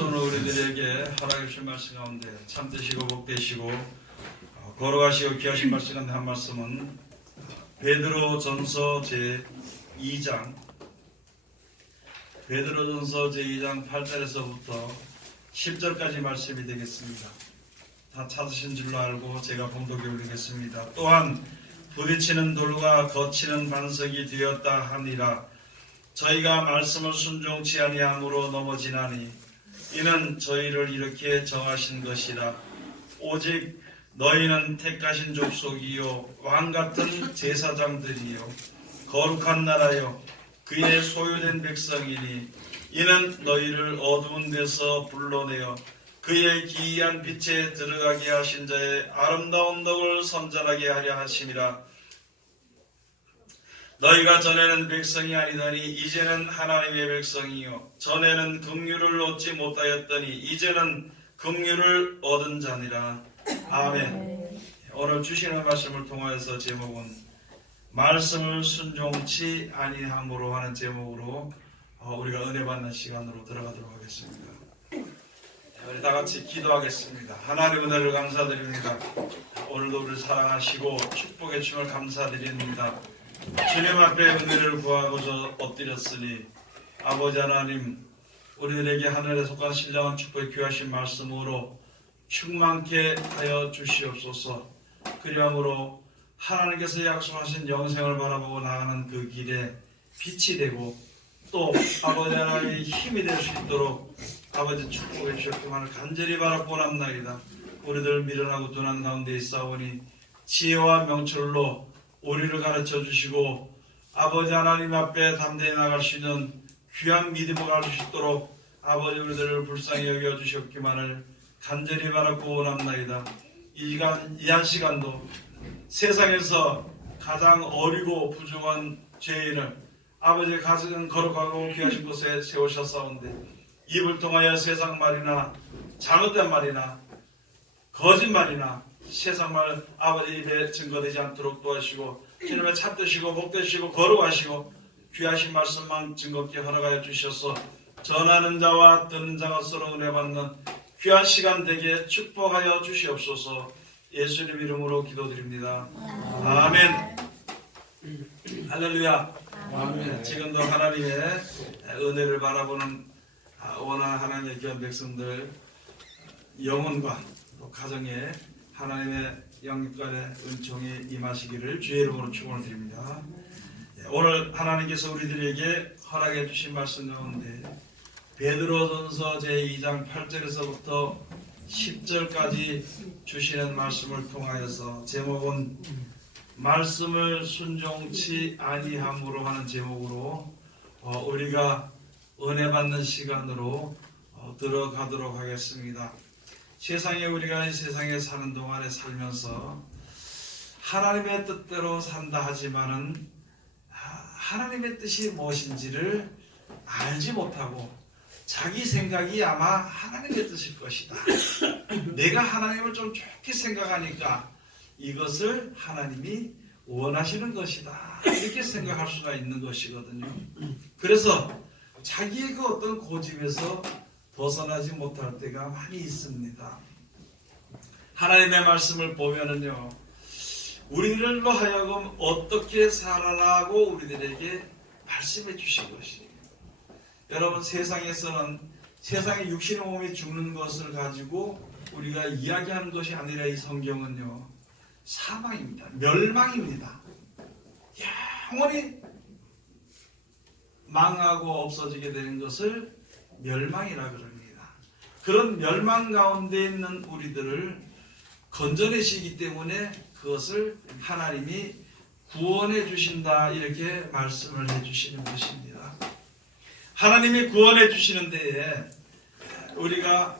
오늘 우리들에게 허락해 주신 말씀 가운데 참되시고 복되시고 걸어가시고 귀하신 말씀 가운데 한 말씀은 베드로전서 제2장 8절에서부터 10절까지 말씀이 되겠습니다. 다 찾으신 줄로 알고 제가 봉독해 올리겠습니다. 또한 부딪히는 돌과 거치는 반석이 되었다 하니라. 저희가 말씀을 순종치 아니함으로 넘어지나니 이는 저희를 이렇게 정하신 것이라. 오직 너희는 택하신 족속이요 왕같은 제사장들이요 거룩한 나라요 그의 소유된 백성이니 이는 너희를 어두운 데서 불러내어 그의 기이한 빛에 들어가게 하신 자의 아름다운 덕을 선전하게 하려 하심이라. 너희가 전에는 백성이 아니더니 이제는 하나님의 백성이요 전에는 긍휼을 얻지 못하였더니 이제는 긍휼을 얻은 자니라. 아멘. 오늘 주시는 말씀을 통하여서 제목은 말씀을 순종치 아니함으로 하는 제목으로 우리가 은혜 받는 시간으로 들어가도록 하겠습니다. 우리 다 같이 기도하겠습니다. 하나님 은혜를 감사드립니다. 오늘도 우리를 사랑하시고 축복해 주심을 감사드립니다. 주님 앞에 은혜를 구하고서 엎드렸으니 아버지 하나님, 우리들에게 하늘에 속한 신령한 축복의 귀하신 말씀으로 충만케 하여 주시옵소서. 그리함으로 하나님께서 약속하신 영생을 바라보고 나가는 그 길에 빛이 되고 또 아버지 하나님의 힘이 될 수 있도록 아버지 축복해 주셨기만을 간절히 바라보nap나이다. 우리들 미련하고 둔한 가운데 있사오니 지혜와 명철로 우리를 가르쳐 주시고 아버지 하나님 앞에 담대히 나갈 수 있는 귀한 믿음을 가질 수 있도록 아버지 우리들을 불쌍히 여겨 주셨기만을 간절히 바라고 원합나이다. 이 한 시간도 세상에서 가장 어리고 부족한 죄인을 아버지의 가슴 거룩하고 귀하신 곳에 세우셨사온데 입을 통하여 세상 말이나 잘못된 말이나 거짓말이나 세상 말 아버지 입에 증거되지 않도록 도와주시고 주님의 참되시고 복되시고 거룩하시고 귀하신 말씀만 증거케 허락하여 주셔서 전하는 자와 듣는 자가 서로 은혜 받는 귀한 시간 되게 축복하여 주시옵소서. 예수님 이름으로 기도드립니다. 아멘. 할렐루야. 아멘. 지금도 하나님의 은혜를 바라보는 원하는 하나님의 귀한 백성들 영혼과 또 가정에 하나님의 영육간의 은총이 임하시기를 주의 이름으로 축원을 드립니다. 오늘 하나님께서 우리들에게 허락해 주신 말씀 가운데 베드로전서 제2장 8절에서부터 10절까지 주시는 말씀을 통하여서 제목은 말씀을 순종치 아니함으로 하는 제목으로 우리가 은혜 받는 시간으로 들어가도록 하겠습니다. 세상에 우리가 이 세상에 사는 동안에 살면서 하나님의 뜻대로 산다 하지만은 하나님의 뜻이 무엇인지를 알지 못하고 자기 생각이 아마 하나님의 뜻일 것이다. 내가 하나님을 좀 좋게 생각하니까 이것을 하나님이 원하시는 것이다. 이렇게 생각할 수가 있는 것이거든요. 그래서 자기의 그 어떤 고집에서 벗어나지 못할 때가 많이 있습니다. 하나님의 말씀을 보면은요, 우리들로 하여금 어떻게 살아라고 우리들에게 말씀해 주신 것이에요. 여러분, 세상에서는 세상의 육신의 몸이 죽는 것을 가지고 우리가 이야기하는 것이 아니라 이 성경은요, 사망입니다. 멸망입니다. 영원히 망하고 없어지게 되는 것을 멸망이라 그럽니다. 그런 멸망 가운데 있는 우리들을 건져내시기 때문에 그것을 하나님이 구원해 주신다, 이렇게 말씀을 해 주시는 것입니다. 하나님이 구원해 주시는 데에 우리가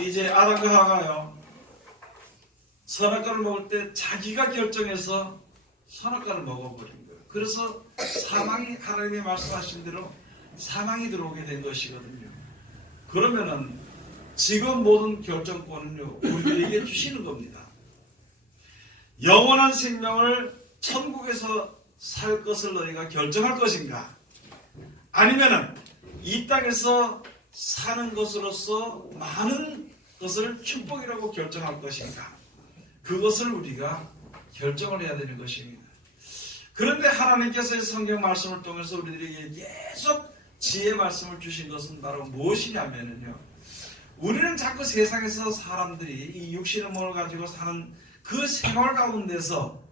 이제 아담과 하와가요, 선악과를 먹을 때 자기가 결정해서 선악과를 먹어버린 거예요. 그래서 사망이, 하나님이 말씀하신 대로 사망이 들어오게 된 것이거든요. 그러면은 지금 모든 결정권은요, 우리들에게 주시는 겁니다. 영원한 생명을 천국에서 살 것을 너희가 결정할 것인가? 아니면은 이 땅에서 사는 것으로서 많은 것을 축복이라고 결정할 것인가? 그것을 우리가 결정을 해야 되는 것입니다. 그런데 하나님께서 성경 말씀을 통해서 우리들에게 계속 지혜 말씀을 주신 것은 바로 무엇이냐면요, 우리는 자꾸 세상에서 사람들이 이 육신의 몸을 가지고 사는 그 생활 가운데서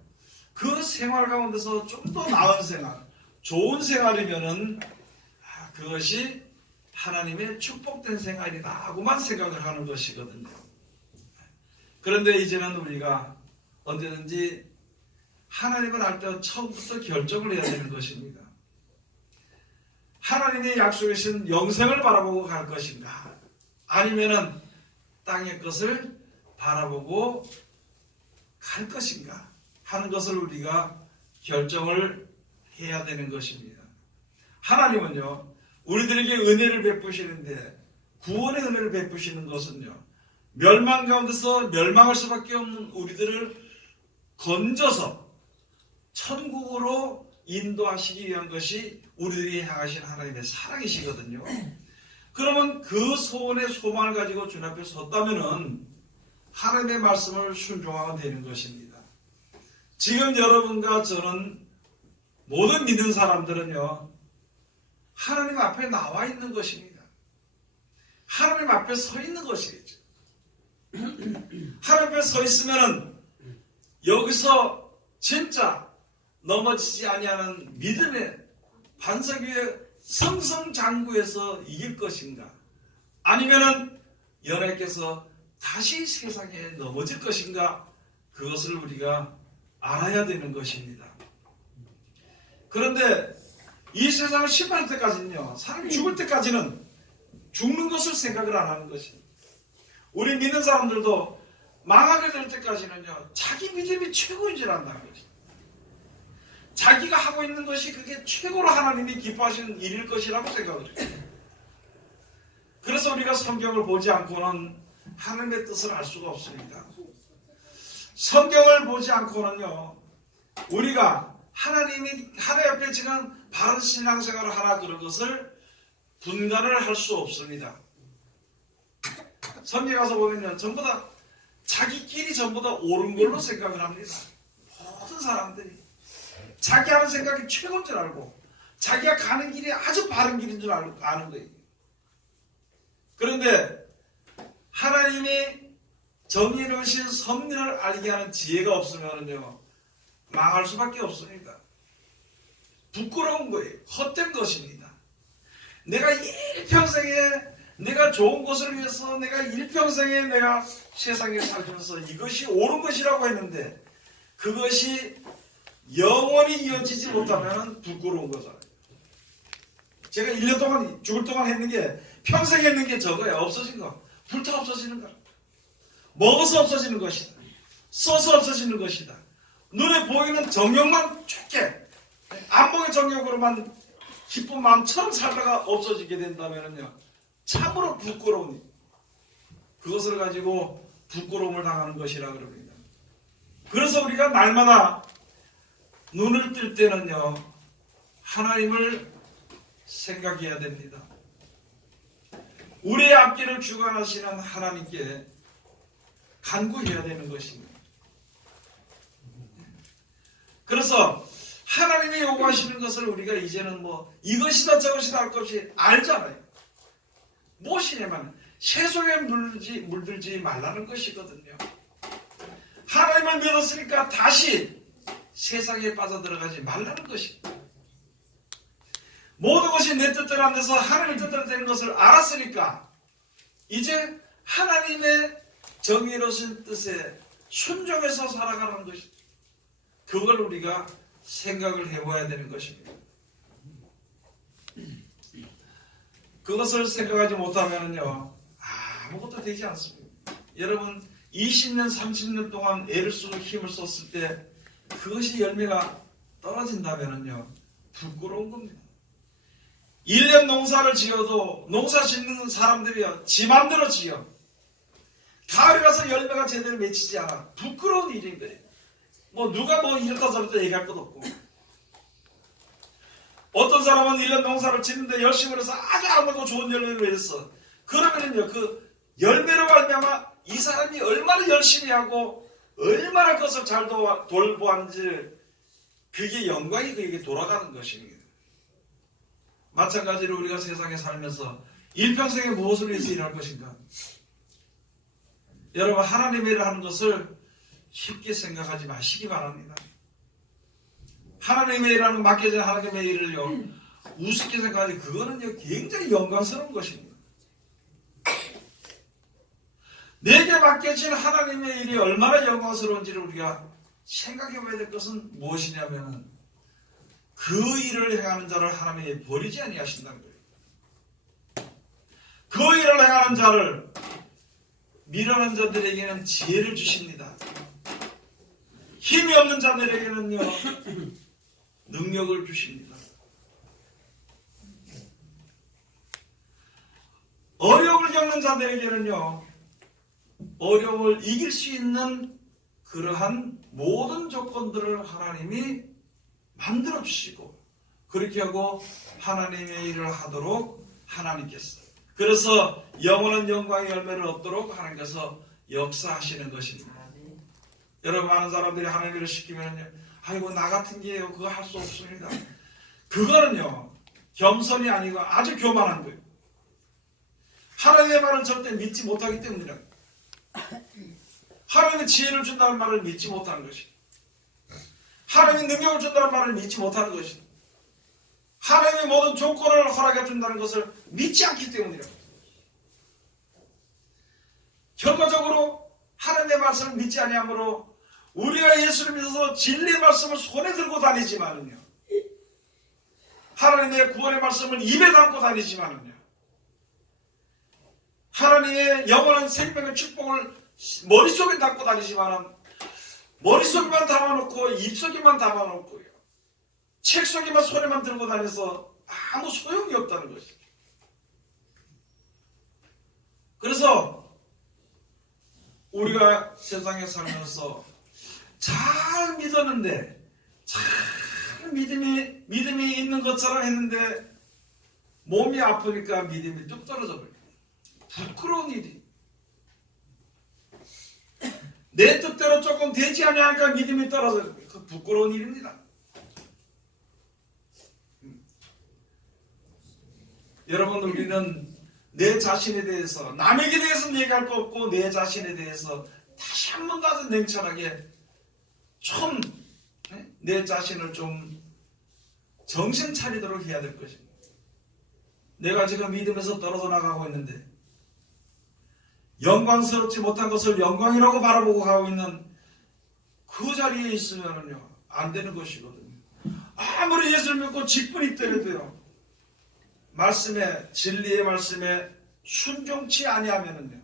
좀 더 나은 생활, 좋은 생활이면은 그것이 하나님의 축복된 생활이다 하고만 생각을 하는 것이거든요. 그런데 이제는 우리가 언제든지 하나님을 알 때 처음부터 결정을 해야 되는 것입니다. 하나님의 약속하신 영생을 바라보고 갈 것인가, 아니면은 땅의 것을 바라보고 갈 것인가 하는 것을 우리가 결정을 해야 되는 것입니다. 하나님은요, 우리들에게 은혜를 베푸시는데, 구원의 은혜를 베푸시는 것은요, 멸망 가운데서 멸망할 수밖에 없는 우리들을 건져서 천국으로 인도하시기 위한 것이 우리들에게 향하신 하나님의 사랑이시거든요. 그러면 그 소원의 소망을 가지고 주님 앞에 섰다면은 하나님의 말씀을 순종하면 되는 것입니다. 지금 여러분과 저는, 모든 믿는 사람들은요, 하나님 앞에 나와 있는 것입니다. 하나님 앞에 서 있는 것이겠죠. 하나님 앞에 서 있으면은 여기서 진짜 넘어지지 아니하는 믿음의 반석 위에 성성장구해서 이길 것인가, 아니면은 여호와께서 다시 세상에 넘어질 것인가, 그것을 우리가 알아야 되는 것입니다. 그런데 이 세상을 심판할 때까지는요, 사람이 죽을 때까지는 죽는 것을 생각을 안 하는 것입니다. 우리 믿는 사람들도 망하게 될 때까지는요, 자기 믿음이 최고인 줄 안다는 것입니다. 자기가 하고 있는 것이 그게 최고로 하나님이 기뻐하시는 일일 것이라고 생각을 해요. 그래서 우리가 성경을 보지 않고는 하나님의 뜻을 알 수가 없습니다. 성경을 보지 않고는요, 우리가 하나님 앞에 지금 바른 신앙생활을 하라 그런 것을 분간을 할 수 없습니다. 성경 가서 보면요, 전부 다 자기끼리 전부 다 옳은 걸로 생각을 합니다. 모든 사람들이 자기 하는 생각이 최고인 줄 알고, 자기가 가는 길이 아주 바른 길인 줄 아는 거예요. 그런데 하나님이 정의에 놓으신 섭리를 알게 하는 지혜가 없으면요, 망할 수밖에 없습니다. 부끄러운 거예요. 헛된 것입니다. 내가 일평생에 내가 좋은 것을 위해서 내가 일평생에 내가 세상에 살면서 이것이 옳은 것이라고 했는데 그것이 영원히 이어지지 못하면 부끄러운 거잖아요. 제가 1년 동안 죽을 동안 했는 게, 평생 했는 게 저거예요. 없어진 거. 불타 없어지는 거. 먹어서 없어지는 것이다. 써서 없어지는 것이다. 눈에 보이는 정욕만 좋게, 안목의 정욕으로만 기쁜 마음처럼 살다가 없어지게 된다면요, 참으로 부끄러운, 그것을 가지고 부끄러움을 당하는 것이라 그럽니다. 그래서 우리가 날마다 눈을 뜰 때는요, 하나님을 생각해야 됩니다. 우리의 앞길을 주관하시는 하나님께 간구해야 되는 것입니다. 그래서 하나님이 요구하시는 것을 우리가 이제는 이것이다 저것이다 할 것 없이 알잖아요. 무엇이냐면 세속에 물들지 말라는 것이거든요. 하나님을 믿었으니까 다시 세상에 빠져들어가지 말라는 것입니다. 모든 것이 내 뜻대로 안 돼서 하나님의 뜻대로 되는 것을 알았으니까 이제 하나님의 정의로우신 뜻에 순종해서 살아가는 것입니다. 그걸 우리가 생각을 해봐야 되는 것입니다. 그것을 생각하지 못하면요, 아무것도 되지 않습니다. 여러분 20년 30년 동안 애를 쓰고 힘을 썼을 때 그것이 열매가 떨어진다면요, 부끄러운 겁니다. 1년 농사를 지어도 농사 짓는 사람들이요, 지 맘대로 지어. 가을에 가서 열매가 제대로 맺히지 않아. 부끄러운 일인 거예요. 누가 이렇다 저렇다 얘기할 것도 없고. 어떤 사람은 1년 농사를 짓는데 열심히 해서 아주 아무도 좋은 열매를 맺었어. 그러면은요, 그 열매로 말미암아 이 사람이 얼마나 열심히 하고 얼마나 그것을 잘 돌보았는지 그게 영광이 그에게 돌아가는 것입니다. 마찬가지로 우리가 세상에 살면서 일평생에 무엇을 위해서 일할 것인가? 여러분, 하나님의 일을 하는 것을 쉽게 생각하지 마시기 바랍니다. 하나님의 일을 하는 맡겨진 하나님의 일을요, 우습게 생각하지, 그거는요 굉장히 영광스러운 것입니다. 내게 맡겨진 하나님의 일이 얼마나 영광스러운지를 우리가 생각해 봐야 될 것은 무엇이냐면 그 일을 행하는 자를 하나님이 버리지 아니하신다는 거예요. 그 일을 행하는 자를 미련한 자들에게는 지혜를 주십니다. 힘이 없는 자들에게는요 능력을 주십니다. 어려움을 겪는 자들에게는요 어려움을 이길 수 있는 그러한 모든 조건들을 하나님이 만들어 주시고 그렇게 하고 하나님의 일을 하도록 하나님께서, 그래서 영원한 영광의 열매를 얻도록 하나님께서 역사하시는 것입니다. 여러분, 많은 사람들이 하나님의 일을 시키면요, 아이고 나 같은 게요 그거 할 수 없습니다. 그거는요 겸손이 아니고 아주 교만한 거예요. 하나님의 말을 절대 믿지 못하기 때문이라. 하나님의 지혜를 준다는 말을 믿지 못하는 것이, 하나님의 능력을 준다는 말을 믿지 못하는 것이, 하나님의 모든 조건을 허락해 준다는 것을 믿지 않기 때문이라. 결과적으로 하나님의 말씀을 믿지 아니하므로 우리가 예수를 믿어서 진리의 말씀을 손에 들고 다니지만은요, 하나님의 구원의 말씀을 입에 담고 다니지만은요, 하나님의 영원한 생명의 축복을 머릿속에 담고 다니지만은 머릿속에만 담아놓고 입속에만 담아놓고요, 책 속에만 손에만 들고 다녀서 아무 소용이 없다는 것이죠. 그래서 우리가 세상에 살면서 잘 믿었는데, 잘 믿음이 있는 것처럼 했는데 몸이 아프니까 믿음이 뚝 떨어져 버려요. 부끄러운 일이. 내 뜻대로 조금 되지 않으니까 믿음이 떨어져요. 그 부끄러운 일입니다. 여러분, 우리는 내 자신에 대해서, 남에게 대해서는 얘기할 거 없고 내 자신에 대해서 다시 한 번 더 냉철하게 좀 내 자신을 좀 정신 차리도록 해야 될 것입니다. 내가 지금 믿음에서 떨어져 나가고 있는데 영광스럽지 못한 것을 영광이라고 바라보고 가고 있는 그 자리에 있으면요 안 되는 것이거든요. 아무리 예수를 믿고 직분이 있더라도요, 말씀에, 진리의 말씀에 순종치 아니하면은요,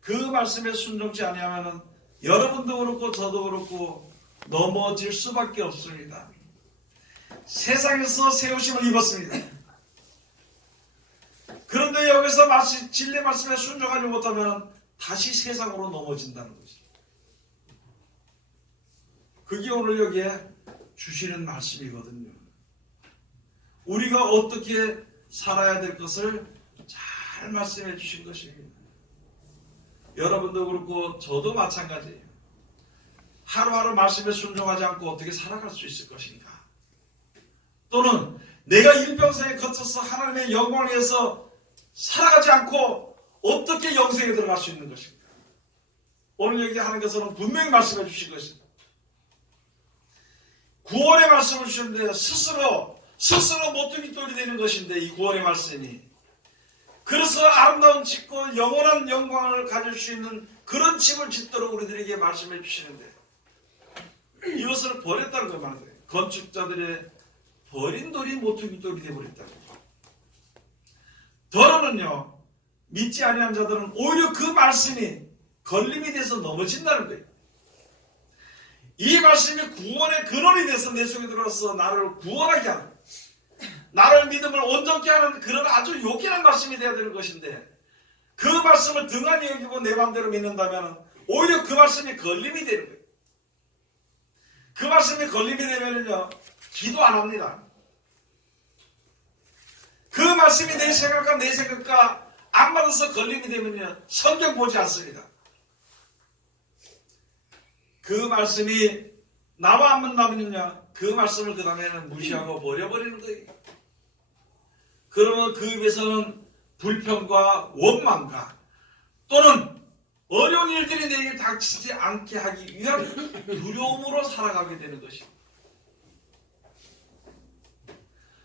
그 말씀에 순종치 아니하면은 여러분도 그렇고 저도 그렇고 넘어질 수밖에 없습니다. 세상에서 세우심을 입었습니다. 그런데 여기서 진리 말씀에 순종하지 못하면 다시 세상으로 넘어진다는 거죠. 그게 오늘 여기에 주시는 말씀이거든요. 우리가 어떻게 살아야 될 것을 잘 말씀해 주신 것입니다. 여러분도 그렇고 저도 마찬가지예요. 하루하루 말씀에 순종하지 않고 어떻게 살아갈 수 있을 것인가? 또는 내가 일평생에 거쳐서 하나님의 영광을 위해서 살아가지 않고 어떻게 영생에 들어갈 수 있는 것인가? 오늘 여기 하나님께서는 분명히 말씀해 주신 것입니다. 구원의 말씀을 주셨는데 스스로 모퉁이 돌이 되는 것인데, 이 구원의 말씀이, 그래서 아름다운 집고 영원한 영광을 가질 수 있는 그런 집을 짓도록 우리들에게 말씀해 주시는데, 이것을 버렸다는 걸 말하는 거예요. 건축자들의 버린 돌이 모퉁이 돌이 되어버렸다는 거예요. 더러는요, 믿지 아니한 자들은 오히려 그 말씀이 걸림이 돼서 넘어진다는 거예요. 이 말씀이 구원의 근원이 돼서 내 속에 들어와서 나를 구원하게 하는, 나를 믿음을 온전케 하는 그런 아주 요긴한 말씀이 되어야 되는 것인데, 그 말씀을 등한히 여기고 내 마음대로 믿는다면 오히려 그 말씀이 걸림이 되는 거예요. 그 말씀이 걸림이 되면요 기도 안 합니다. 그 말씀이 내 생각과 안 맞아서 걸림이 되면요, 성경 보지 않습니다. 그 말씀이 나와 안 맞느냐, 그 말씀을 그 다음에는 무시하고 버려버리는 거예요. 그러면 그 입에서는 불평과 원망과 또는 어려운 일들이 내게 닥치지 않게 하기 위한 두려움으로 살아가게 되는 것입니다.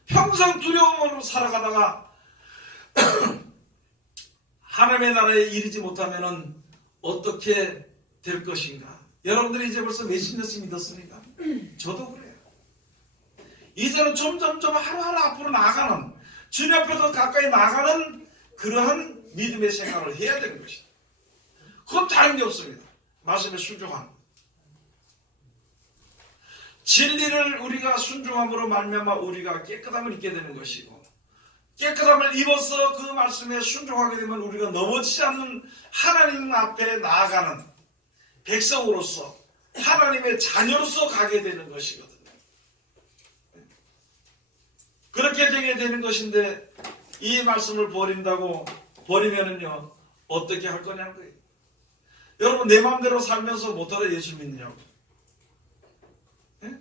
평생 두려움으로 살아가다가 하나님의 나라에 이르지 못하면 어떻게 될 것인가? 여러분들이 이제 벌써 몇십 년씩 믿었습니까? 저도 그래요. 이제는 점점점 하루하루 앞으로 나아가는, 주님 앞에 더 가까이 나아가는 그러한 믿음의 생활을 해야 되는 것이다. 그건 다른 게 없습니다. 말씀에 순종함. 진리를 우리가 순종함으로 말미암아 우리가 깨끗함을 입게 되는 것이고, 깨끗함을 입어서 그 말씀에 순종하게 되면 우리가 넘어지지 않는 하나님 앞에 나아가는 백성으로서 하나님의 자녀로서 가게 되는 것이거든요. 그렇게 되게 되는 것인데, 이 말씀을 버리면은요, 어떻게 할 거냐는 거예요. 여러분, 내 마음대로 살면서 못하다 예수 믿느냐고. 네?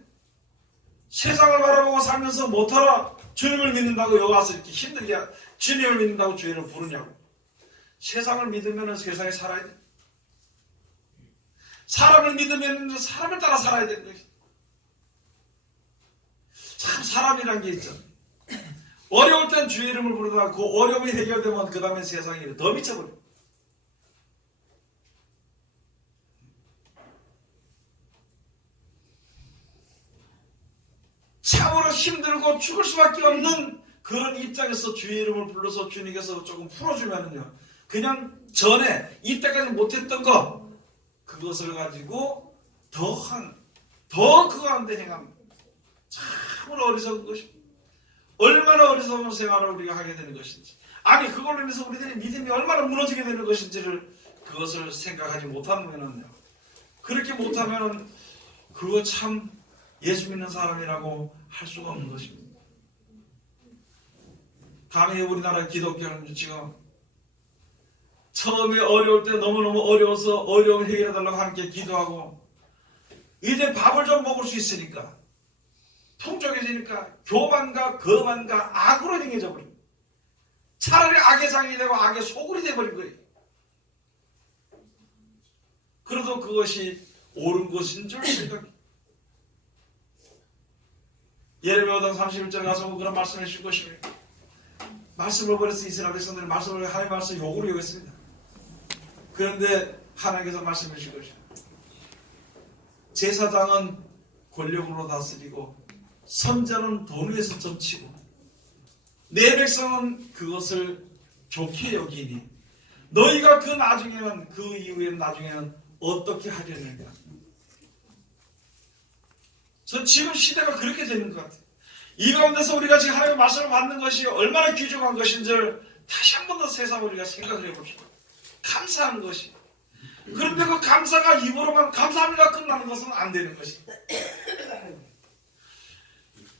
세상을 바라보고 살면서 못하라 주님을 믿는다고 여기 와서 이렇게 힘들게 주님을 믿는다고 주님을 부르냐고. 세상을 믿으면 세상에 살아야 돼. 사람을 믿으면 사람을 따라 살아야 되는 거지. 참 사람이란 게 있죠. 어려울 땐 주의 이름을 부르다가 그 어려움이 해결되면 그 다음에 세상이 더 미쳐버려. 참으로 힘들고 죽을 수밖에 없는 그런 입장에서 주의 이름을 불러서 주님께서 조금 풀어주면은요, 그냥 전에 이때까지 못했던 거, 그것을 가지고 더 그 가운데 행합니다. 참으로 어리석은 것입니다. 얼마나 어리석은 생활을 우리가 하게 되는 것인지, 아니 그걸로 인해서 우리들의 믿음이 얼마나 무너지게 되는 것인지를 그것을 생각하지 못하면은요, 그렇게 못하면은 그거 참 예수 믿는 사람이라고 할 수가 없는 것입니다. 감히 우리나라 기독교는 지금 처음에 어려울 때 너무너무 어려워서 어려움을 해결해달라고 함께 기도하고, 이제 밥을 좀 먹을 수 있으니까 풍족해지니까 교만과 거만과 악으로 행해져 버립니다. 차라리 악의 장이 되고 악의 소굴이 되어버린 거예요. 그래도 그것이 옳은 것인 줄 생각합니다. 예레미야 5장 31절에 가서 그런 말씀을 해주신 것입니다. 말씀을 버려서 이스라엘 백성들이 말씀을 하나님의 말씀을 욕으로 여겼습니다. 그런데 하나님께서 말씀해 주신 것입니다. 제사장은 권력으로 다스리고 선자는 돈 위에서 점치고 내 백성은 그것을 좋게 여기니 너희가 그 나중에는, 그 이후에는 나중에는 어떻게 하려는가. 전 지금 시대가 그렇게 되는 것 같아요. 이 가운데서 우리가 지금 하나님의 말씀을 받는 것이 얼마나 귀중한 것인지를 다시 한 번 더 세상 우리가 생각을 해봅시다. 감사한 것이. 그런데 그 감사가 입으로만 감사합니다 끝나는 것은 안 되는 것입니다.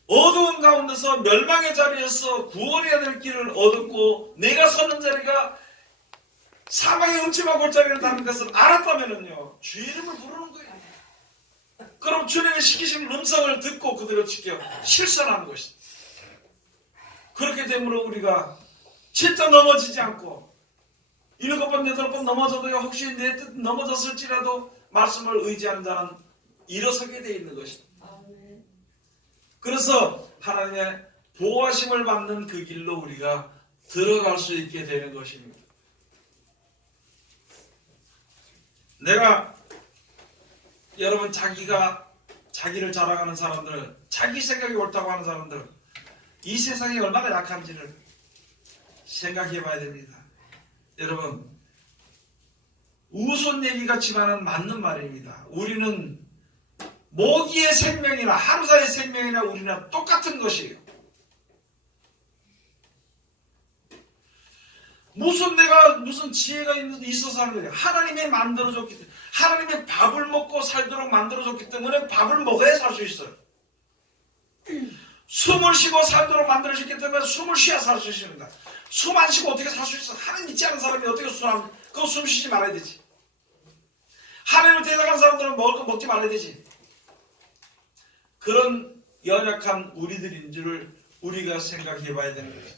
어두운 가운데서 멸망의 자리에서 구원해야 될 길을 얻었고 내가 서는 자리가 사망의 음침한 골짜기를 닿는 것을 알았다면요, 주의 이름을 부르는 거예요. 그럼 주님의 시키신 음성을 듣고 그대로 지켜 실천하는 것이다. 그렇게 되므로 우리가 진짜 넘어지지 않고 7번, 8번 넘어져도요, 혹시 내 뜻 넘어졌을지라도 말씀을 의지하는 자는 일어서게 되어 있는 것이다. 그래서 하나님의 보호하심을 받는 그 길로 우리가 들어갈 수 있게 되는 것입니다. 내가 여러분, 자기를 자랑하는 사람들, 자기 생각이 옳다고 하는 사람들, 이 세상이 얼마나 약한지를 생각해 봐야 됩니다. 여러분, 우스운 얘기 같지만은 맞는 말입니다. 우리는 모기의 생명이나 하루사의 생명이나 우리는 똑같은 것이에요. 무슨 지혜가 있어서 하는 거예요. 하나님이 만들어줬기 때문에, 하나님이 밥을 먹고 살도록 만들어줬기 때문에 밥을 먹어야 살 수 있어요. 숨을 쉬고 살도록 만들어졌기 때문에 숨을 쉬어야 살 수 있습니다. 숨 안 쉬고 어떻게 살 수 있어? 하나님 믿지 않은 사람이 어떻게 그거 숨 쉬지 말아야 되지. 하나님을 대적한 사람들은 먹을 거 먹지 말아야 되지. 그런 연약한 우리들인 줄을 우리가 생각해 봐야 되는 거예요.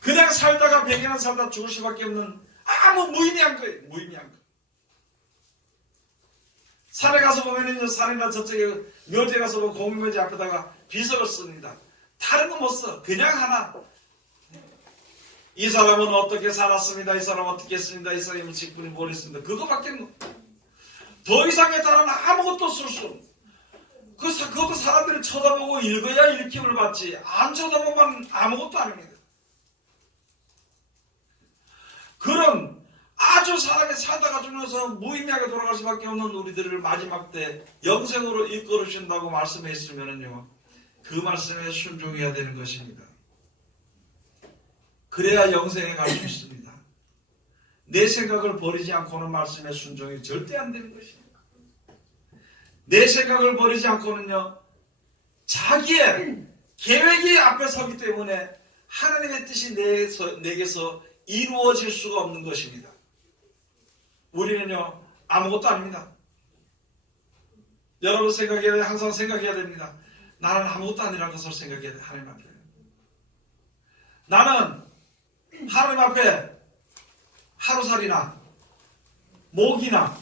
그냥 살다가 100년 살다 죽을 수밖에 없는 아무 무의미한 거예요. 무의미한 거. 산에 가서 보면은요, 산이나 저쪽에 묘지에 가서 보면 공묘지 앞에다가 비석을 씁니다. 다른 거 못 써. 그냥 하나. 이 사람은 어떻게 살았습니다. 이 사람은 어떻게 했습니다. 이 사람은 직분이 뭘 했습니다. 그거밖에 더 이상의 다른 아무것도 쓸 수 없는. 그것도 사람들이 쳐다보고 읽어야 읽힘을 받지. 안 쳐다보면 아무것도 아닙니다. 그런 아주 사람이 살다가 죽어서 무의미하게 돌아갈 수밖에 없는 우리들을 마지막 때 영생으로 이끌어 주신다고 말씀했으면요, 그 말씀에 순종해야 되는 것입니다. 그래야 영생에 갈 수 있습니다. 내 생각을 버리지 않고는 말씀에 순종이 절대 안 되는 것입니다. 내 생각을 버리지 않고는요, 자기의 계획이 앞에 서기 때문에 하나님의 뜻이 내게서 이루어질 수가 없는 것입니다. 우리는요, 아무것도 아닙니다. 여러분 항상 생각해야 됩니다. 나는 아무것도 아니라는 것을 생각해야 돼. 하나님 앞에. 나는 하나님 앞에 하루살이나 모기나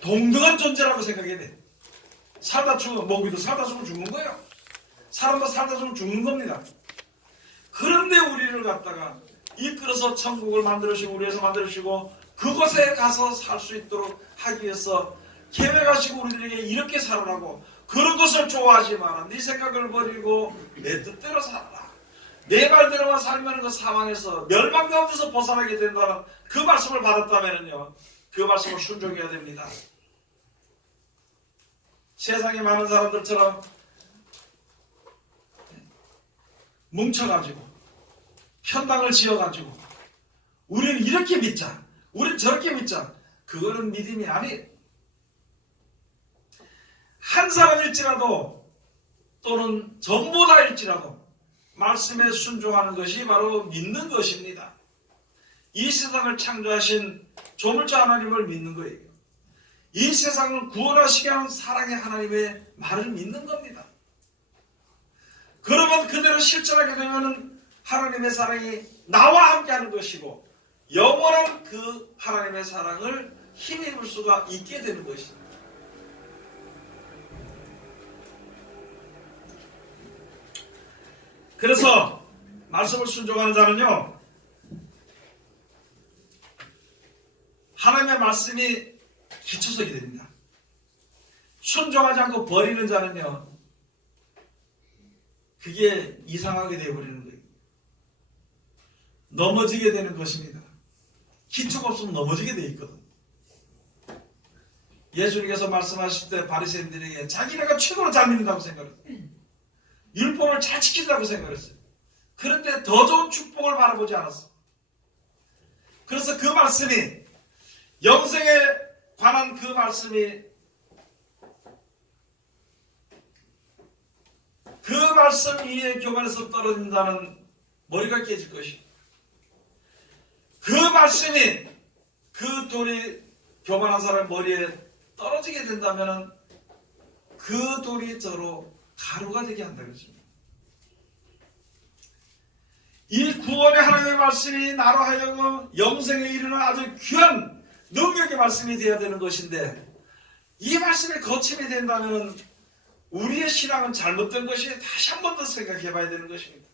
동등한 존재라고 생각해야 돼. 살다 죽으면, 모기도 살다 죽으면 죽는 거예요. 사람도 살다 죽으면 죽는 겁니다. 그런데 우리를 갖다가 이끌어서 천국을 만들어주시고 우리 위해서 만들어주시고 그곳에 가서 살 수 있도록 하기 위해서 계획하시고 우리들에게 이렇게 살으라고. 그런 것을 좋아하지 마라. 네 생각을 버리고 내 뜻대로 살아라. 내 말대로만 살면 그 상황에서 멸망 가운데서 벗어나게 된다는 그 말씀을 받았다면요, 그 말씀을 순종해야 됩니다. 세상에 많은 사람들처럼 뭉쳐가지고 편당을 지어가지고 우리는 이렇게 믿자, 우리는 저렇게 믿자, 그거는 믿음이 아니에요. 한 사람일지라도 또는 전부 다일지라도 말씀에 순종하는 것이 바로 믿는 것입니다. 이 세상을 창조하신 조물주 하나님을 믿는 거예요. 이 세상을 구원하시게 하는 사랑의 하나님의 말을 믿는 겁니다. 그러면 그대로 실천하게 되면 하나님의 사랑이 나와 함께하는 것이고 영원한 그 하나님의 사랑을 힘입을 수가 있게 되는 것입니다. 그래서 말씀을 순종하는 자는요, 하나님의 말씀이 기초석이 됩니다. 순종하지 않고 버리는 자는요, 그게 이상하게 되어버리는 거예요. 넘어지게 되는 것입니다. 기초가 없으면 넘어지게 되어 있거든. 예수님께서 말씀하실 때 바리새인들에게 자기네가 최고로 잘 믿는다고 생각했어요. 율법을 잘 지킨다고 생각했어요. 그런데 더 좋은 축복을 바라보지 않았어. 그래서 그 말씀이, 영생에 관한 그 말씀이, 그 말씀 위에 교만에서 떨어진다는 머리가 깨질 것이고, 그 말씀이 그 돌이 교만한 사람 머리에 떨어지게 된다면 그 돌이 저로 가루가 되게 한다 그랬습니다. 이 구원의 하나님의 말씀이 나로 하여금 영생에 이르는 아주 귀한 능력의 말씀이 되어야 되는 것인데, 이 말씀에 거침이 된다면 우리의 신앙은 잘못된 것이 다시 한 번 더 생각해 봐야 되는 것입니다.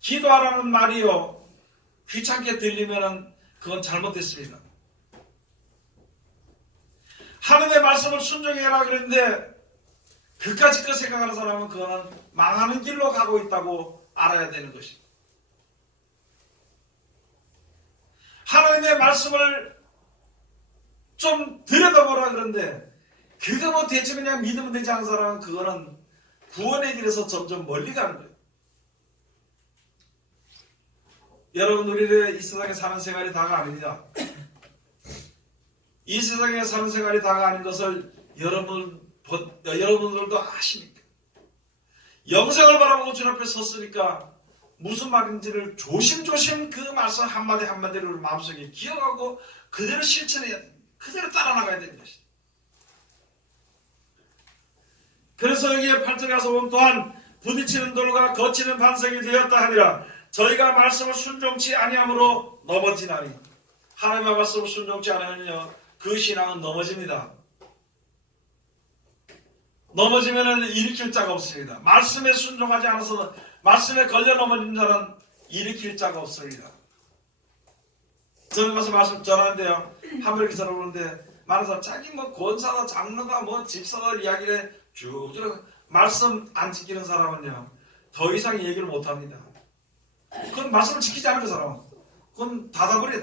기도하라는 말이요, 귀찮게 들리면 그건 잘못됐습니다. 하나님의 말씀을 순종해라 그랬는데 그까짓 거 생각하는 사람은 그거는 망하는 길로 가고 있다고 알아야 되는 것입니다. 하나님의 말씀을 좀 들여다보라 그러는데 그거 뭐 대체 그냥 믿으면 되지 않은 사람은 그거는 구원의 길에서 점점 멀리 가는 거예요. 여러분, 우리의 이 세상에 사는 생활이 다가 아닙니다. 이 세상에 사는 생활이 다가 아닌 것을 여러분 여러분들도 아십니까? 영생을 바라보고 주님 앞에 섰으니까 무슨 말인지를 조심조심 그 말씀 한마디 한마디를 마음속에 기억하고 그대로 실천해야 됩니다. 그대로 따라나가야 되는 것이다. 그래서 여기에 8절에 가서 보면 또한 부딪히는 돌과 거치는 반석이 되었다 하니라. 저희가 말씀을 순종치 아니함으로 넘어지나니. 하나님의 말씀을 순종치 않으면요 그 신앙은 넘어집니다. 넘어지면 일으킬 자가 없습니다. 말씀에 순종하지 않아서 말씀에 걸려 넘어진 자는 일으킬 자가 없습니다. 저는 가서 말씀 전하는데요. 한번 기사를 보는데 많은 사람 자기 뭐 권사다 장로다 뭐 집사다 이야기를 쭉 들어 말씀 안 지키는 사람은요 더 이상 얘기를 못합니다. 그건 말씀을 지키지 않은 그 사람은 그건 닫아버려.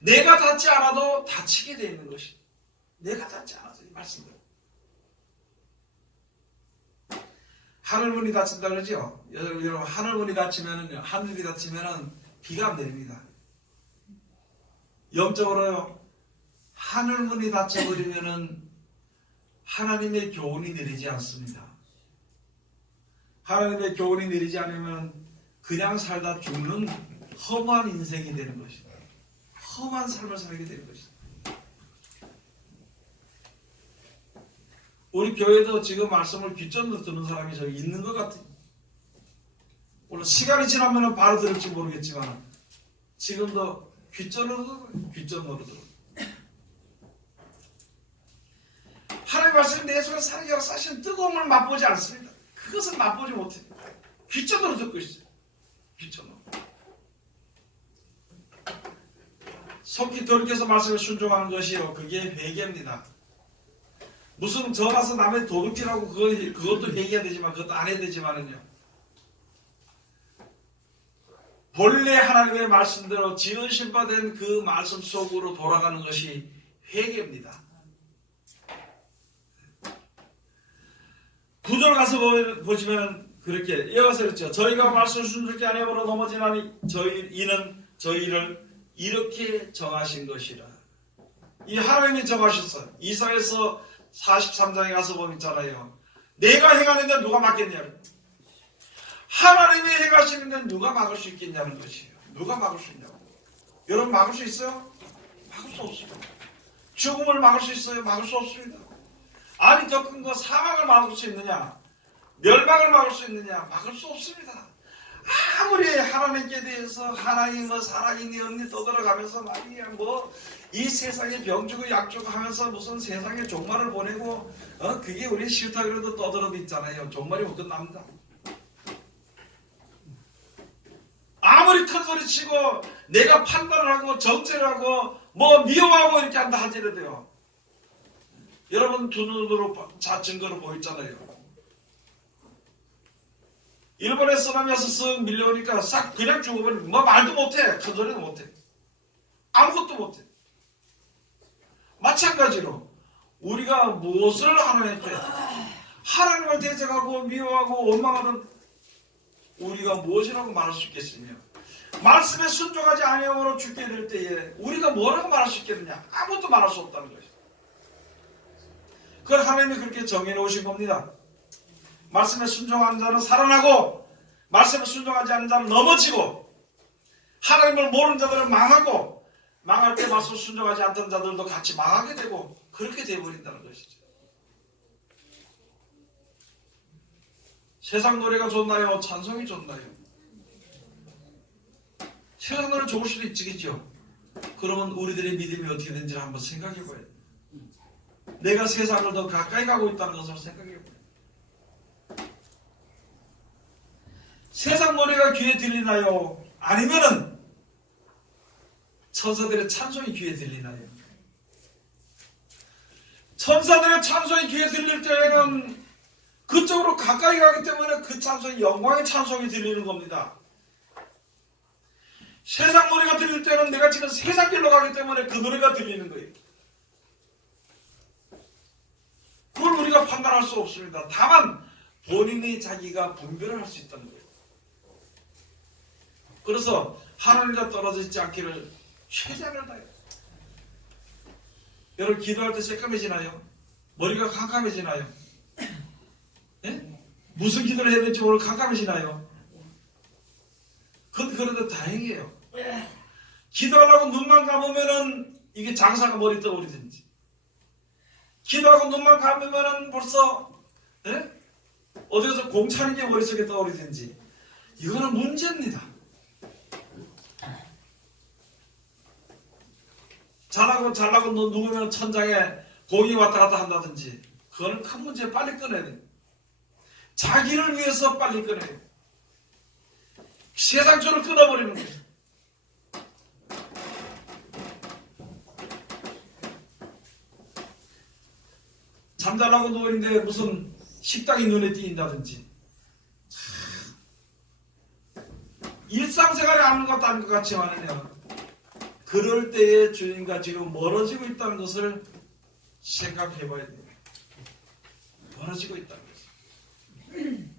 내가 닫지 않아도 닫히게 되어 있는 것이. 내가 닫지 않아서 이 말씀들. 하늘문이 닫힌다 그러죠. 여러분 하늘문이 닫히면은요 하늘이 닫히면은 비가 안 내립니다. 영적으로요 하늘문이 닫혀버리면은 하나님의 교훈이 내리지 않습니다. 하나님의 교훈이 내리지 않으면 그냥 살다 죽는 험한 인생이 되는 것이다. 험한 삶을 살게 되는 것이다. 우리 교회도 지금 말씀을 귀전으로 듣는 사람이 저기 있는 것 같아요. 물론 시간이 지나면 바로 들을지 모르겠지만 지금도 귀전으로 들어요. 하나님 말씀이 내 속에 사는 역사하시는 뜨거움을 맛보지 않습니다. 그것을 맛보지 못해요. 귀전으로 듣고 있어요. 귀전으로. 속히 돌이켜서 말씀에 순종하는 것이요 그게 회개입니다. 무슨 저 가서 남의 도둑질하고 그것도 회개해야 되지만 그것도 안 해야 되지만은요 본래 하나님의 말씀대로 지으신 바 된 그 말씀 속으로 돌아가는 것이 회개입니다. 9절 가서 보시면 그렇게 이어가서 그랬죠. 저희가 말씀을 순종치 아니하므로 넘어지나니 이는 저희를 이렇게 정하신 것이라. 이 하나님이 정하셨어요. 이사야서 43장에 가서 보면 있잖아요. 내가 행하는데 누가 막겠냐. 하나님이 행하시는데 누가 막을 수 있겠냐는 것이에요. 누가 막을 수 있냐고. 여러분 막을 수 있어요? 막을 수 없습니다. 죽음을 막을 수 있어요? 막을 수 없습니다. 아니 더 큰 거 사망을 막을 수 있느냐? 멸망을 막을 수 있느냐? 막을 수 없습니다. 아무리 하나님께 대해서 하나님 뭐 살아있니 없니 떠들어가면서 말이야 뭐 이 세상에 병주고 약주고 하면서 무슨 세상에 종말을 보내고 그게 우리 싫다 그래도 떠들어도 있잖아요. 종말이 못 끝납니다. 아무리 큰 소리 치고 내가 판단을 하고 정죄를 하고 뭐 미워하고 이렇게 한다 하더라도요. 여러분 두 눈으로 증거로 보였잖아요. 일본에 쓰나미 와서 쓱 밀려오니까 싹 그냥 죽어버리고 뭐 말도 못해. 큰 소리도 못해. 아무것도 못해. 마찬가지로 우리가 무엇을 하나님께 하나님을 대적하고 미워하고 원망하는 우리가 무엇이라고 말할 수 있겠으며 말씀에 순종하지 아니함으로 죽게 될 때에 우리가 뭐라고 말할 수 있겠느냐. 아무것도 말할 수 없다는 것이죠. 그걸 하나님이 그렇게 정해놓으신 겁니다. 말씀에 순종하는 자는 살아나고 말씀에 순종하지 않는 자는 넘어지고 하나님을 모르는 자들은 망하고 망할 때 말씀에 순종하지 않던 자들도 같이 망하게 되고 그렇게 되어버린다는 것이죠. 세상 노래가 좋나요? 찬송이 좋나요? 세상 노래 좋을 수도 있겠죠. 그러면 우리들의 믿음이 어떻게 되는지 한번 생각해봐야 돼요. 내가 세상을 더 가까이 가고 있다는 것을 생각해봐요. 세상 노래가 귀에 들리나요? 아니면은 천사들의 찬송이 귀에 들리나요? 천사들의 찬송이 귀에 들릴 때에는 그쪽으로 가까이 가기 때문에 그 찬송이 영광의 찬송이 들리는 겁니다. 세상 노래가 들릴 때는 내가 지금 세상 길로 가기 때문에 그 노래가 들리는 거예요. 그걸 우리가 판단할 수 없습니다. 다만 본인이 자기가 분별을 할 수 있다는 거예요. 그래서 하나님과 떨어져 있지 않기를 최선을 다해요. 여러분 기도할 때 새까매지나요? 머리가 캄캄해지나요? 예? 무슨 기도를 해야 될지 모르고 캄캄해지나요? 그래도 다행이에요. 기도하려고 눈만 감으면은 이게 장사가 머리 떠오르든지, 기도하고 눈만 감으면은 벌써 어디서 공 차는 게 머릿속에 떠오르든지, 이거는 문제입니다. 잘나고 누구면 천장에 공이 왔다 갔다 한다든지, 그거는 큰 문제. 빨리 꺼내야 돼요. 자기를 위해서 빨리 꺼내야 돼요. 세상줄을 끊어버리는 거죠. 잠자려고 누워있는데 무슨 식당이 눈에 띄인다든지, 일상생활에 아는 것도 아닌 것 같지만요, 그럴 때에 주님과 지금 멀어지고 있다는 것을 생각해 봐야 돼요. 멀어지고 있다는 것을.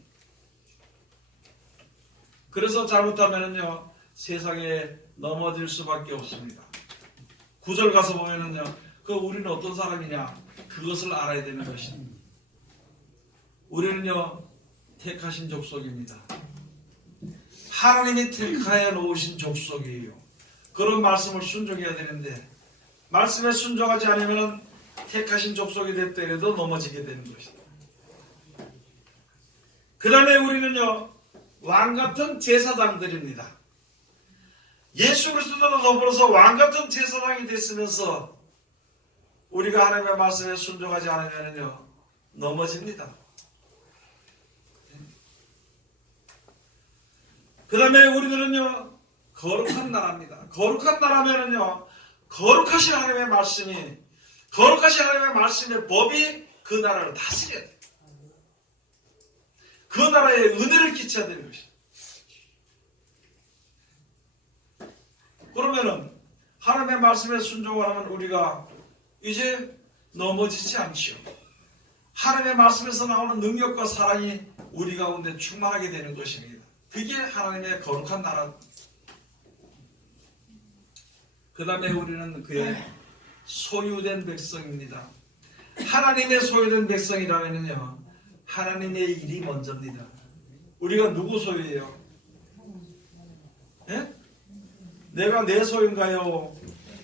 그래서 잘못하면요, 세상에 넘어질 수밖에 없습니다. 9절 가서 보면은요, 우리는 어떤 사람이냐, 그것을 알아야 되는 것입니다. 우리는요, 택하신 족속입니다. 하나님이 택하여 놓으신 족속이에요. 그런 말씀을 순종해야 되는데, 말씀에 순종하지 않으면 택하신 족속이 됐더라도 넘어지게 되는 것입니다. 그 다음에 우리는요, 왕같은 제사장들입니다. 예수 그리스도로 더불어서 왕같은 제사장이 됐으면서 우리가 하나님의 말씀에 순종하지 않으면요, 넘어집니다. 그 다음에 우리들은요, 거룩한 나라입니다. 거룩한 나라면은요, 거룩하신 하나님의 말씀이, 거룩하신 하나님의 말씀의 법이 그 나라를 다스려야 돼요. 그 나라에 은혜를 끼쳐야 되는 것이죠. 그러면은 하나님의 말씀에 순종을 하면 우리가 이제 넘어지지 않죠. 하나님의 말씀에서 나오는 능력과 사랑이 우리 가운데 충만하게 되는 것입니다. 그게 하나님의 거룩한 나라. 그 다음에 우리는 그의 소유된 백성입니다. 하나님의 소유된 백성이라면요, 하나님의 일이 먼저입니다. 우리가 누구 소유예요? 예? 내가 내 소유인가요?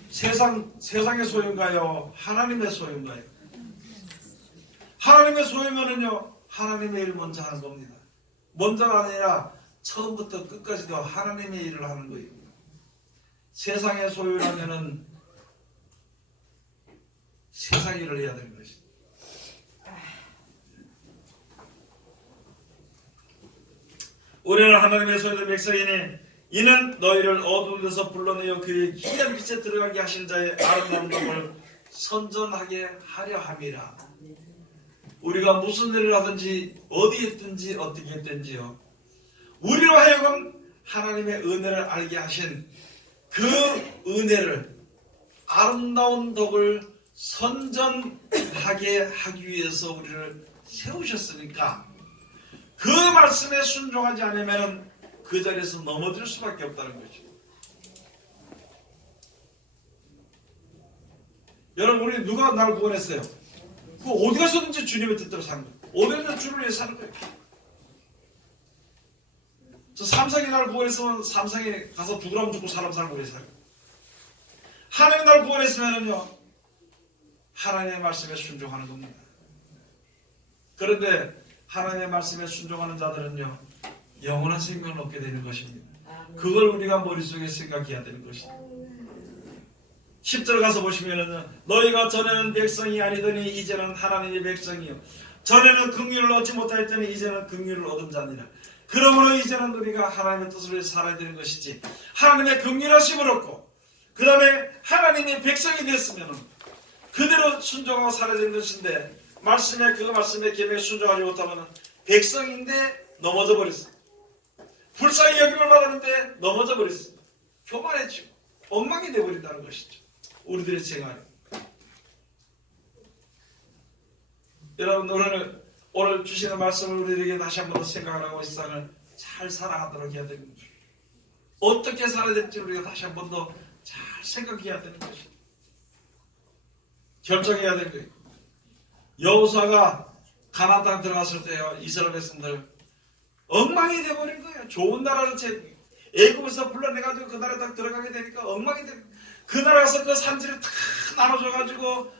세상의 소유인가요? 하나님의 소유인가요? 하나님의 소유면은요, 하나님의 일 먼저 하는 겁니다. 먼저가 아니라 처음부터 끝까지도 하나님의 일을 하는 거예요. 세상의 소유라면은 세상 일을 해야 되는 것입니다. 우리는 하나님의 소유된 백성이니 이는 너희를 어두운 데서 불러내어 그의 기이한 빛에 들어가게 하신 자의 아름다운 법을 선전하게 하려 함이라. 우리가 무슨 일을 하든지 어디에 있든지 어떻게 했든지요, 우리로 하여금 하나님의 은혜를 알게 하신 그 은혜를, 아름다운 덕을 선전하게 하기 위해서 우리를 세우셨으니까 그 말씀에 순종하지 않으면 그 자리에서 넘어질 수밖에 없다는 거죠. 여러분, 우리 누가 나를 구원했어요? 그 어디 가서든지 주님의 뜻대로 사는 거예요. 어디 가서든 주를 위해 사는 거예요. 저 삼성이 나를 구원했으면 삼성에 가서 죽으라면 죽고 사람 살고 위해 살아요. 하나님이 나를 구원했으면요, 하나님의 말씀에 순종하는 겁니다. 그런데 하나님의 말씀에 순종하는 자들은요, 영원한 생명을 얻게 되는 것입니다. 그걸 우리가 머릿속에 생각해야 되는 것입니다. 10절 가서 보시면은, 너희가 전에는 백성이 아니더니 이제는 하나님의 백성이요, 전에는 긍휼을 얻지 못하였더니 이제는 긍휼을 얻은 자니라. 그러므로 이제는 우리가 하나님의 뜻을 위해 살아야 되는 것이지, 하나님의 긍휼하심을 얻고 그 다음에 하나님의 백성이 됐으면 그대로 순종하고 살아야 되는 것인데, 그 말씀에 계명에 순종하지 못하면 백성인데 넘어져 버렸어요. 불쌍히 여김을 받았는데 넘어져 버렸어요. 교만해지고 엉망이 되어버린다는 것이죠, 우리들의 생활이. 여러분, 오늘 주시는 말씀을 우리에게 다시 한번 더 생각을 하고 이 세상을 잘 살아가도록 해야 되는 거죠. 어떻게 살아야 될지 우리가 다시 한번 더 잘 생각해야 되는 것이죠. 결정해야 되는 거예요. 여호수아가 가나안 땅 들어갔을 때요, 이스라엘 백성들 엉망이 돼버린 거예요. 좋은 나라를 애굽에서 불러내가지고 그 나라에 딱 들어가게 되니까 엉망이 돼. 그 나라에서 그 산지를 다 나눠줘가지고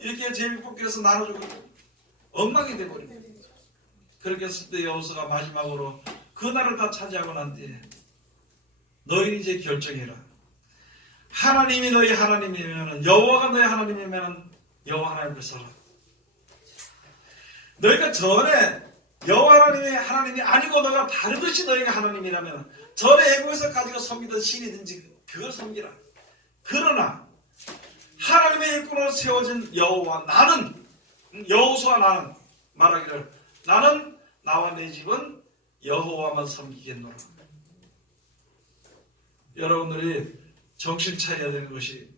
이렇게 제비뽑기해서 나눠주고 엉망이 돼버린 거예요. 그렇게 했을 때 여호수아가 마지막으로 그 나라를 다 차지하고 난 뒤에 너희 이제 결정해라. 하나님이 너희 하나님이면, 여호와가 너희 하나님이면 여호와 하나님을 써라. 너희가 전에 여호와 하나님이 하나님이 아니고 너가 다른 것이 너희가 하나님이라면 전에 애국에서 가지고 섬기던 신이든지 그걸 섬기라. 그러나 하나님의 일꾼으로 세워진 여호와, 나는, 여호수아 나는 말하기를, 나는 나와 내 집은 여호와만 섬기겠노라. 여러분들이 정신 차려야 되는 것이,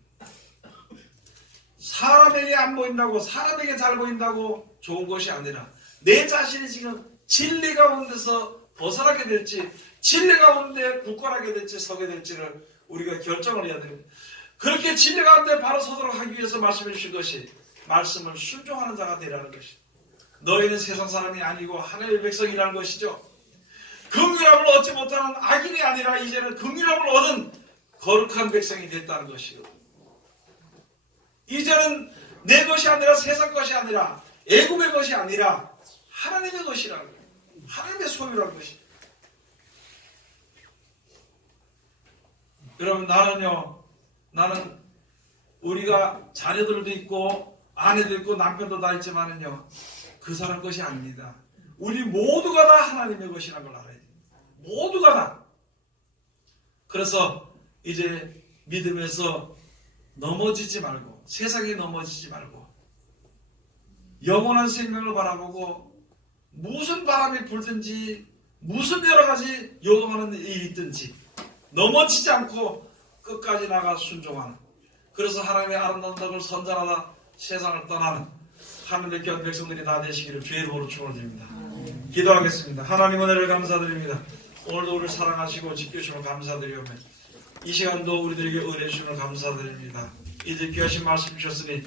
사람에게 안 보인다고, 사람에게 잘 보인다고 좋은 것이 아니라 내 자신이 지금 진리 가운데서 벗어나게 될지, 진리 가운데 굳건하게 될지 서게 될지를 우리가 결정을 해야 됩니다. 그렇게 진리 가운데 바로 서도록 하기 위해서 말씀해 주신 것이, 말씀을 순종하는 자가 되라는 것이, 너희는 세상 사람이 아니고 하나님의 백성이라는 것이죠. 긍휼함을 얻지 못하는 악인이 아니라 이제는 긍휼함을 얻은 거룩한 백성이 됐다는 것이요. 이제는 내 것이 아니라, 세상 것이 아니라, 애굽의 것이 아니라 하나님의 것이라는 거예요. 하나님의 소유라는 것이. 여러분, 나는 우리가 자녀들도 있고 아내도 있고 남편도 다 있지만은요, 그 사람 것이 아닙니다. 우리 모두가 다 하나님의 것이라는 걸 알아야 됩니다. 모두가 다. 그래서 이제 믿음에서 넘어지지 말고, 세상에 넘어지지 말고, 영원한 생명을 바라보고, 무슨 바람이 불든지, 무슨 여러 가지 요동하는 일이 있든지 넘어지지 않고 끝까지 나가 순종하는, 그래서 하나님의 아름다운 덕을 선전하다 세상을 떠나는 하늘의 귀한 백성들이 다 되시기를 주의 이름으로 축원드립니다. 기도하겠습니다. 하나님 은혜를 감사드립니다. 오늘도 우리를 사랑하시고 지켜주시면 감사드리오며, 이 시간도 우리들에게 은혜 주시면 감사드립니다. 이제 귀하신 말씀 주셨으니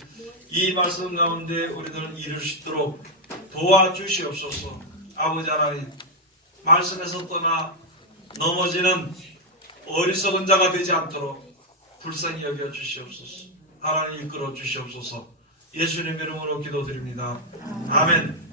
이 말씀 가운데 우리들은 이룰 수 있도록 도와주시옵소서. 아버지 하나님, 말씀에서 떠나 넘어지는 어리석은 자가 되지 않도록 불쌍히 여겨 주시옵소서. 하나님 이끌어 주시옵소서. 예수님의 이름으로 기도드립니다. 아멘.